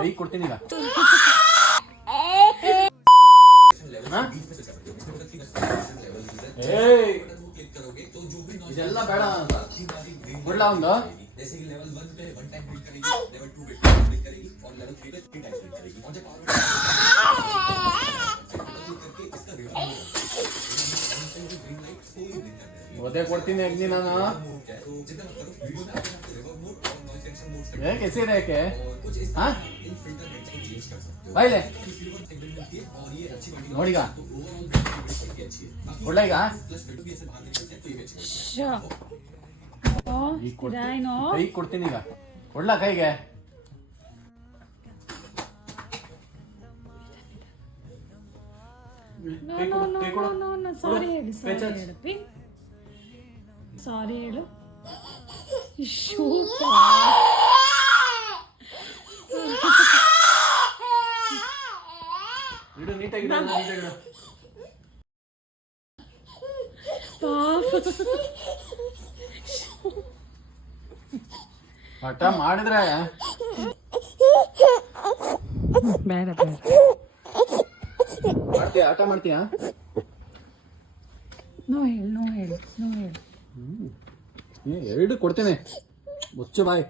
ಕೈ ಕೊಡ್ತೀನಿ ಈಗ. ಇದೆಲ್ಲ ಬೇಡ ಕೊಡ್ಲ ಒಂದು. ಒದೆ ಕೊಡ್ತೀನಿ ಅಗ್ನಿ ನಾನು. ಏಕೆ ಸೀರೆ ಯಾಕೆ ಬಾಯ್ಲೆ ನೋಡಿಗ ಕೊಡ್ಲ ಈಗ. ಕೈ ಕೊಡ್ತೀನಿ ಈಗ. ಕೊಡ್ಲ ಕೈಗೆ. ಸಾರಿ ಹೇಳು. ಇಡು ನೀಟಾಗಿ ಹಠ ಮಾಡಿದ್ರೆ ಬೇಡ ಬೇಡ ಮಾಡ್ತೀಯ? ಆಟ ಮಾಡ್ತೀಯಾ? ನೋ ಹೇಳು. ಎರಡು ಕೊಡ್ತೇನೆ. ಮುಚ್ಚು ಬಾಯ್.